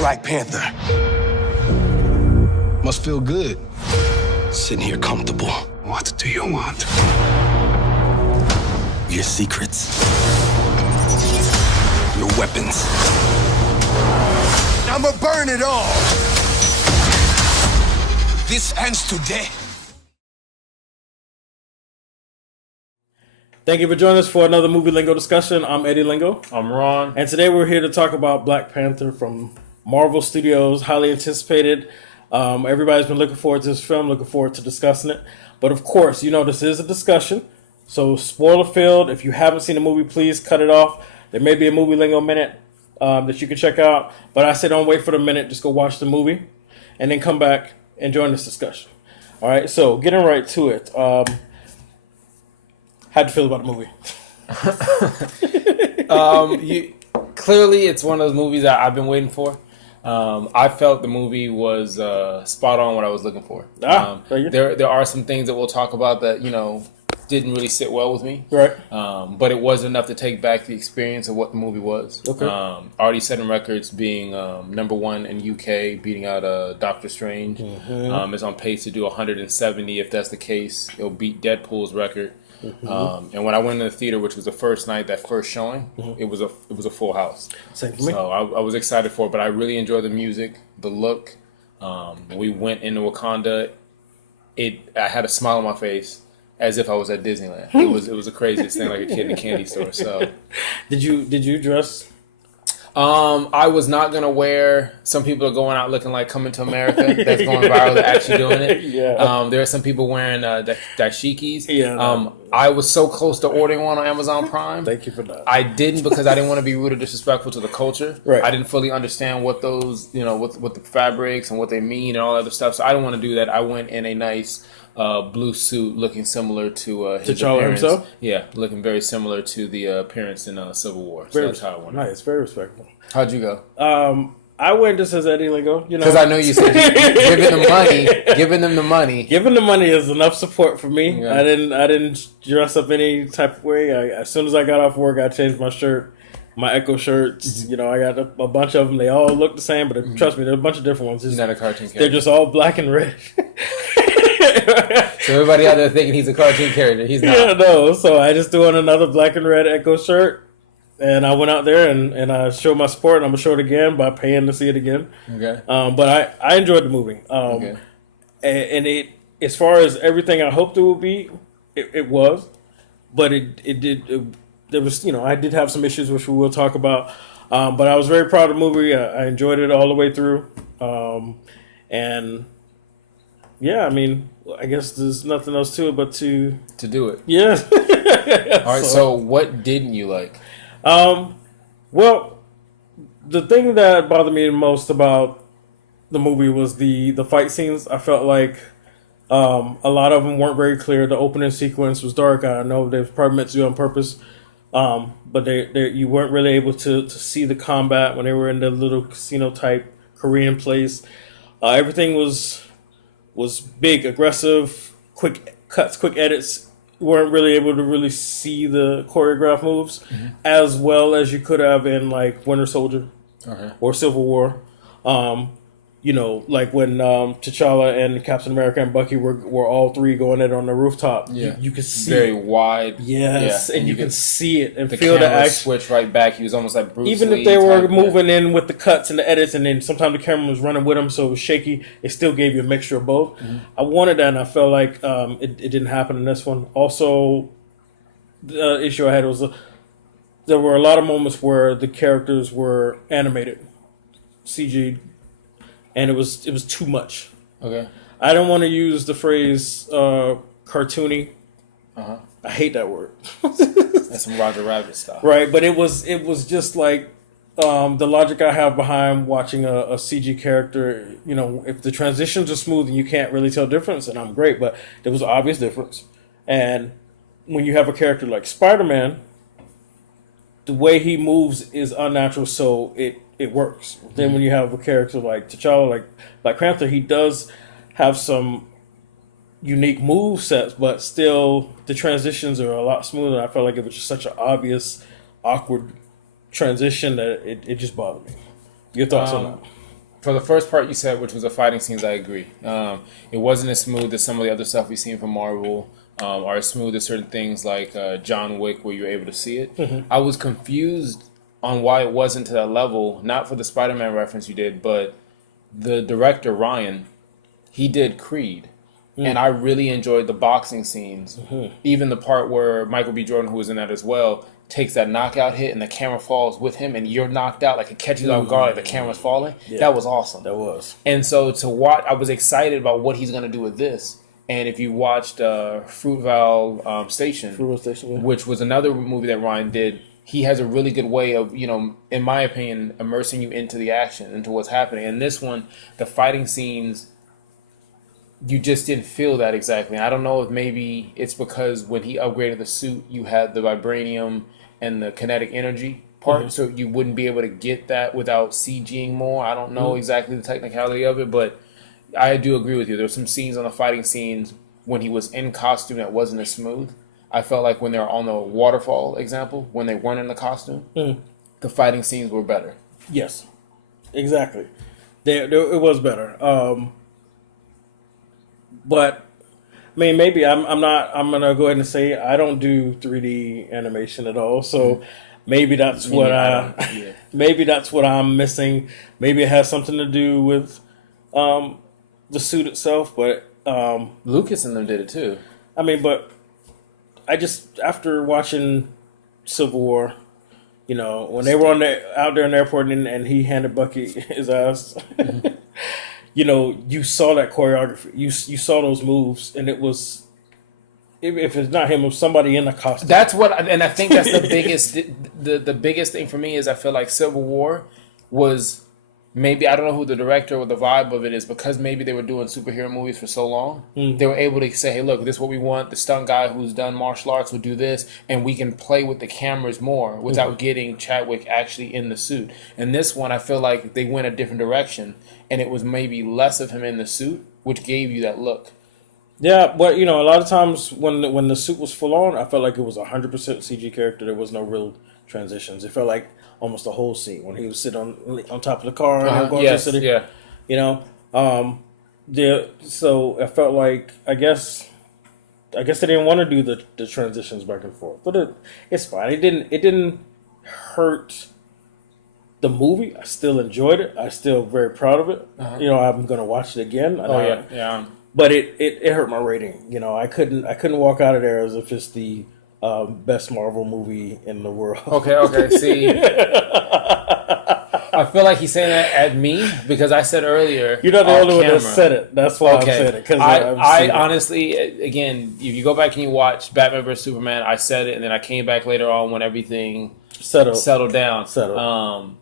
Black Panther. Must feel good. Sitting here comfortable. What do you want? Your secrets. Your weapons. I'ma burn it all. This ends today. Thank you for joining us for another Movie Lingo Discussion. I'm Eddie Lingo. I'm Ron. And today we're here to talk about Black Panther from Marvel Studios, highly anticipated. Everybody's been looking forward to this film, looking forward to discussing it. But of course, you know this is a discussion. So spoiler filled. If you haven't seen the movie, please cut it off. There may be a Movie Lingo minute that you can check out. But I say don't wait for the minute. Just go watch the movie and then come back and join this discussion. All right, so getting right to it. How'd you feel about the movie? Clearly, it's one of those movies that I've been waiting for. I felt the movie was spot on what I was looking for. There are some things that we'll talk about that didn't really sit well with me. Right. But it wasn't enough to take back the experience of what the movie was. Okay. Already setting records, being number one in UK, beating out Doctor Strange. Mm-hmm. Is on pace to do 170. If that's the case, it'll beat Deadpool's record. Mm-hmm. And when I went in the theater, which was the first night, that first showing, it was a full house. Same for me. So I was excited for it, but I really enjoyed the music, the look. We went into Wakanda. I had a smile on my face as if I was at Disneyland. It was the craziest thing, like a kid in a candy store. So, did you dress? I was not gonna wear. Some people are going out looking like Coming to America. That's going viral. They're actually doing it. Yeah. There are some people wearing dashikis. Yeah. I was so close to ordering one on Amazon Prime. Thank you for that. I didn't because I didn't want to be rude or disrespectful to the culture. Right. I didn't fully understand what those, what the fabrics and what they mean and all that other stuff. So I didn't want to do that. I went in a nice blue suit looking similar to his T'Challa appearance. himself? Yeah, looking very similar to the appearance in Civil War. So that's how I went. Nice, very respectful. How'd you go? I went just as Eddie Lingo, Because I know you said giving them the money. Giving the money is enough support for me. Yeah. I didn't dress up any type of way. As soon as I got off work, I changed my shirt, my Echo shirts. Mm-hmm. I got a bunch of them. They all look the same, but trust me, there's a bunch of different ones. He's not a cartoon character. They're just all black and red. So everybody out there thinking he's a cartoon character, he's not. Yeah, no. So I just threw on another black and red Echo shirt, and I went out there and I showed my support. And I'm gonna show it again by paying to see it again. Okay. But I enjoyed the movie. Okay. And it, as far as everything I hoped it would be, it was. But there was, I did have some issues which we will talk about. But I was very proud of the movie. I enjoyed it all the way through. And yeah, I mean, I guess there's nothing else to it but to do it. Yeah. All right. So what didn't you like? Well, the thing that bothered me the most about the movie was the fight scenes. I felt like a lot of them weren't very clear. The opening sequence was dark. I know they was probably meant to do it on purpose, but you weren't really able to see the combat when they were in the little casino type Korean place. Everything was big, aggressive, quick cuts, quick edits. You weren't really able to really see the choreographed moves as well as you could have in like Winter Soldier or Civil War. Like when T'Challa and Captain America and Bucky were all three going at it on the rooftop. Yeah. You could see very it. wide. Yes, Yeah. and you could see it and the feel the camera action. switch right back. He was almost like Bruce Even Lee if they were type, moving in with the cuts and the edits, and then sometimes the camera was running with them, so it was shaky. It still gave you a mixture of both. I wanted that, and I felt like it didn't happen in this one. Also, the issue I had was there were a lot of moments where the characters were animated, CG, and it was too much. Okay. I don't want to use the phrase cartoony. I hate that word. That's some Roger Rabbit stuff. Right, but it was just like the logic I have behind watching a CG character. If the transitions are smooth and you can't really tell difference, then I'm great. But there was an obvious difference. And when you have a character like Spider-Man, the way he moves is unnatural, so it works. Then when you have a character like T'Challa, like Black Panther, he does have some unique move sets, but still the transitions are a lot smoother. I felt like it was just such an obvious, awkward transition that it just bothered me. Your thoughts on that? For the first part you said, which was the fighting scenes, I agree. It wasn't as smooth as some of the other stuff we've seen from Marvel, or as smooth as certain things like John Wick, where you're able to see it. I was confused on why it wasn't to that level, not for the Spider-Man reference you did, but the director, Ryan, he did Creed. And I really enjoyed the boxing scenes. Even the part where Michael B. Jordan, who was in that as well, takes that knockout hit and the camera falls with him and you're knocked out, like it catches you off guard, like the camera's falling. Yeah. That was awesome. That was. And so to watch, I was excited about what he's going to do with this. And if you watched Fruitvale Station, which was another movie that Ryan did, he has a really good way of, in my opinion, immersing you into the action, into what's happening. And this one, the fighting scenes, you just didn't feel that exactly. I don't know if maybe it's because when he upgraded the suit, you had the vibranium and the kinetic energy part, so you wouldn't be able to get that without CGing more. I don't know exactly the technicality of it, but I do agree with you. There were some scenes on the fighting scenes when he was in costume that wasn't as smooth. I felt like when they were on the waterfall example, when they weren't in the costume, the fighting scenes were better. Yes, exactly. It was better. But I mean, maybe I'm gonna go ahead and say I don't do 3D animation at all. So maybe that's maybe that's what I'm missing. Maybe it has something to do with the suit itself. But Lucas and them did it too. I mean, but I just, after watching Civil War, when they were out there in the airport and he handed Bucky his ass. You saw that choreography. You saw those moves, and it was, if it's not him, it was somebody in the costume. That's what, and I think that's the biggest, the biggest thing for me is I feel like Civil War was maybe, I don't know who the director or the vibe of it is, because maybe they were doing superhero movies for so long. They were able to say, hey, look, this is what we want. The stunt guy who's done martial arts will do this, and we can play with the cameras more without getting Chadwick actually in the suit. And this one, I feel like they went a different direction. And it was maybe less of him in the suit, which gave you that look. Yeah, but a lot of times when the suit was full on, I felt like it was 100% CG character. There was no real transitions. It felt like almost the whole scene when he was sitting on top of the car and going to the city. Yeah. So I felt like I guess they didn't want to do the transitions back and forth, but it's fine. It didn't hurt the movie. I still enjoyed it. I'm still very proud of it. I'm going to watch it again. Yeah. But it hurt my rating. I couldn't walk out of there as if it's the best Marvel movie in the world. Okay. See, I feel like he's saying that at me because I said earlier. You're not the only one that said it. That's why I'm saying it. Because I honestly, again, if you go back and you watch Batman vs Superman, I said it, and then I came back later on when everything settled down.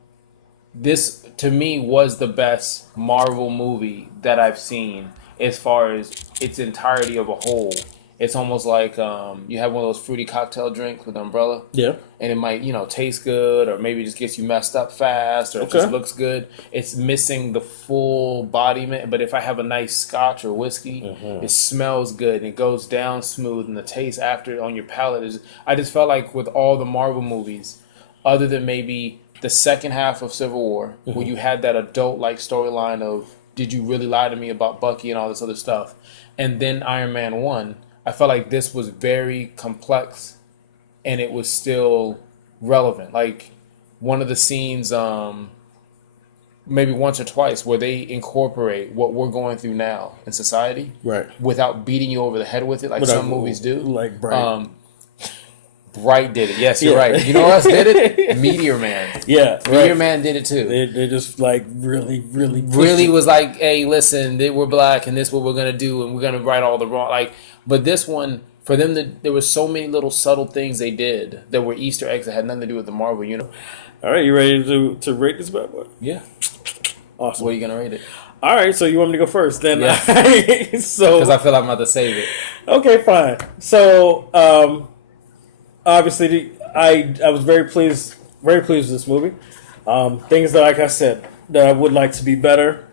This, to me, was the best Marvel movie that I've seen as far as its entirety of a whole. It's almost like you have one of those fruity cocktail drinks with an umbrella. Yeah. And it might, taste good, or maybe it just gets you messed up fast, or it just looks good. It's missing the full embodiment. But if I have a nice scotch or whiskey, it smells good, and it goes down smooth, and the taste after on your palate is... I just felt like with all the Marvel movies, other than maybe the second half of Civil War, where you had that adult-like storyline of, did you really lie to me about Bucky and all this other stuff? And then Iron Man 1, I felt like this was very complex, and it was still relevant. Like, one of the scenes, maybe once or twice, where they incorporate what we're going through now in society, right, without beating you over the head with it, like some movies do. Like Bright. Bright did it. Yes, you're right. You know who else did it? Meteor Man. Yeah. Meteor Man did it too. They just like really was like, hey, listen, we're black and this is what we're going to do and we're going to right all the wrong. Like, but this one, for them, there were so many little subtle things they did that were Easter eggs that had nothing to do with the Marvel universe. All right, you ready to rate this bad boy? Yeah. Awesome. What are you going to rate it? All right, so you want me to go first then? Yeah. Because I feel like I'm about to save it. Okay, fine. So, obviously, I was very pleased with this movie. Things that, like I said, that I would like to be better.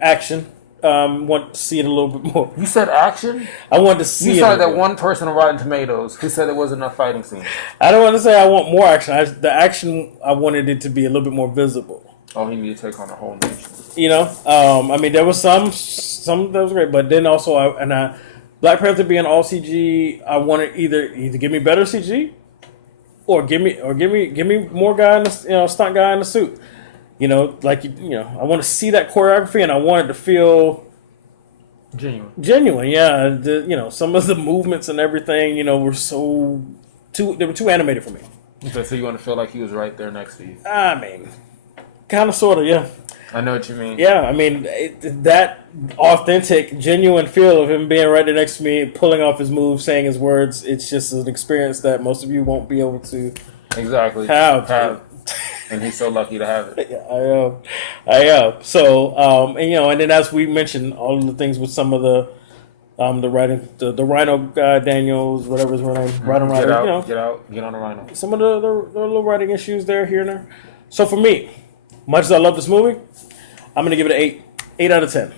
Action. Want to see it a little bit more. You said action? I wanted to see it. You saw that one person on Rotten Tomatoes who said there wasn't enough fighting scenes. I don't want to say I want more action. The action, I wanted it to be a little bit more visible. Oh, he needed to take on the whole nation. You know, I mean, there was some that was great, but then also, Black Panther being all CG, I wanted either give me better CG, or give me more guy in the stunt guy in the suit. You know, like I want to see that choreography, and I want it to feel genuine. Yeah, some of the movements and everything, were they were too animated for me. Okay, so you want to feel like he was right there next to you? I mean, kind of, sort of, yeah. I know what you mean. Yeah, I mean, that authentic, genuine feel of him being right there next to me, pulling off his moves, saying his words, it's just an experience that most of you won't be able to have. And he's so lucky to have it. Yeah, I am. So, and then as we mentioned, all of the things with some of the writing, the Rhino guy, Daniels, whatever his name, Rhino, get on the Rhino. Some of the little writing issues there, here and there. So for me, much as I love this movie, I'm going to give it an 8 out of 10.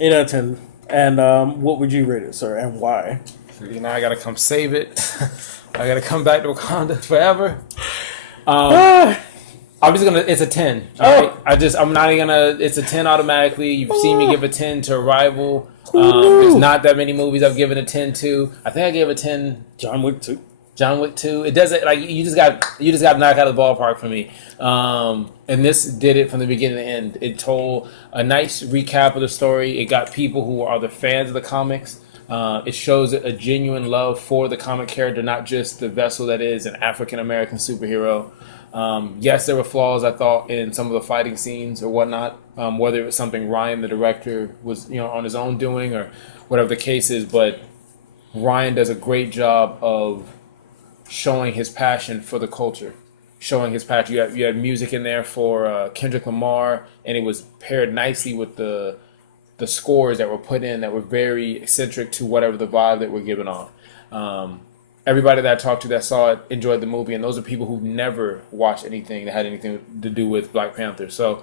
8 out of 10. And what would you rate it, sir, and why? I got to come save it. I got to come back to Wakanda forever. I'm just gonna. It's a 10. Right? I'm not gonna. It's a 10 automatically. You've seen me give a 10 to Arrival. There's not that many movies I've given a 10 to. I think I gave a 10. John Wick 2. It doesn't you just got to knock out of the ballpark for me. And this did it from the beginning to the end. It told a nice recap of the story. It got people who are the fans of the comics. It shows a genuine love for the comic character, not just the vessel that is an African American superhero. Yes, there were flaws, I thought, in some of the fighting scenes or whatnot, whether it was something Ryan, the director, was on his own doing or whatever the case is. But Ryan does a great job of showing his passion for the culture, showing his passion. You had music in there for Kendrick Lamar, and it was paired nicely with the scores that were put in that were very eccentric to whatever the vibe that we're giving off. Everybody that I talked to that saw it enjoyed the movie, and those are people who've never watched anything that had anything to do with Black Panther. So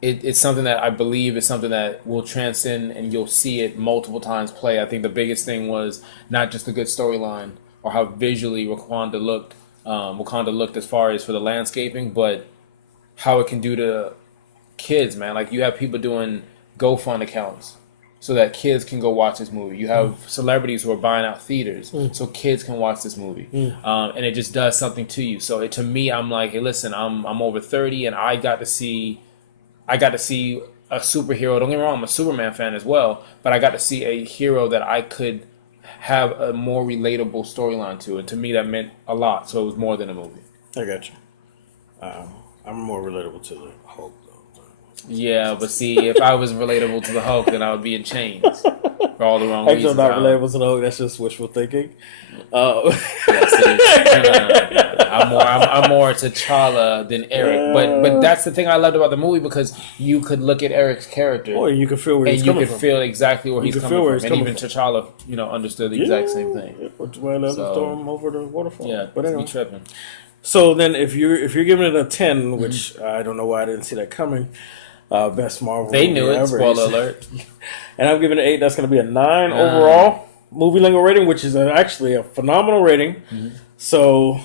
it's something that I believe is something that will transcend, and you'll see it multiple times play. I think the biggest thing was not just a good storyline or how visually Wakanda looked as far as for the landscaping, but how it can do to kids, man. Like, you have people doing GoFund accounts so that kids can go watch this movie. You have celebrities who are buying out theaters so kids can watch this movie. And it just does something to you. So to me, I'm like, hey, listen, I'm over 30 and I got to see a superhero. Don't get me wrong, I'm a Superman fan as well, but I got to see a hero that I could have a more relatable storyline to. And to me, that meant a lot. So it was more than a movie. I got you. I'm more relatable to the Hulk. Yeah, but see, if I was relatable to the Hulk, then I would be in chains for all the wrong reasons. I'm not relatable to the Hulk. That's just wishful thinking. I'm more T'Challa than Eric. But that's the thing I loved about the movie, because you could look at Eric's character, or you could feel where he's coming from. And you could feel exactly where he's coming from. And even T'Challa, understood the exact same thing. Throw him over the waterfall. Yeah, but anyway, be tripping. So then, if you're giving it a 10, which I don't know why I didn't see that coming. Best Marvel. They knew it. Ever. Spoiler alert. And I'm giving it 8. That's going to be a 9 overall. Movie Lingo rating, which is actually a phenomenal rating. So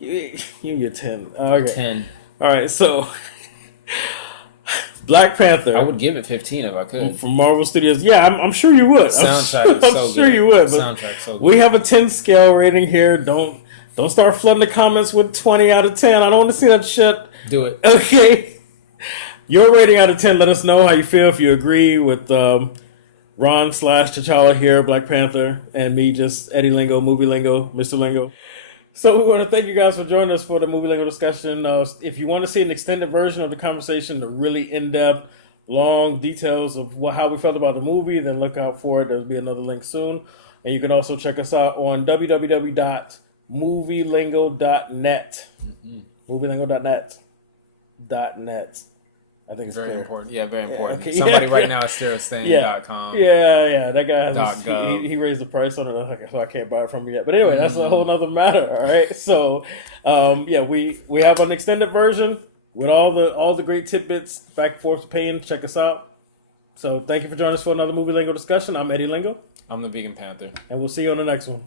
you get 10. Okay. 10. All right. So Black Panther. I would give it 15 if I could. From Marvel Studios. Yeah, I'm sure you would. Soundtrack is so good. I'm sure you would. But soundtrack so good. We have a 10 scale rating here. Don't start flooding the comments with 20 out of 10. I don't want to see that shit. Do it. Okay. Your rating out of 10, let us know how you feel, if you agree with Ron/T'Challa here, Black Panther, and me, just Eddie Lingo, Movie Lingo, Mr. Lingo. So we want to thank you guys for joining us for the Movie Lingo discussion. If you want to see an extended version of the conversation, the really in-depth, long details of how we felt about the movie, then look out for it. There'll be another link soon. And you can also check us out on www.movielingo.net. Movielingo.net. I think it's very clear. important. Yeah, very important. Okay. Somebody right now is SteriStain.com. Yeah. That guy has he raised the price on it, so I can't buy it from him yet. But anyway, that's a whole other matter. All right. So, we have an extended version with all the great tidbits, back and forth opinion. Check us out. So, thank you for joining us for another Movie Lingo discussion. I'm Eddie Lingo. I'm the Vegan Panther, and we'll see you on the next one.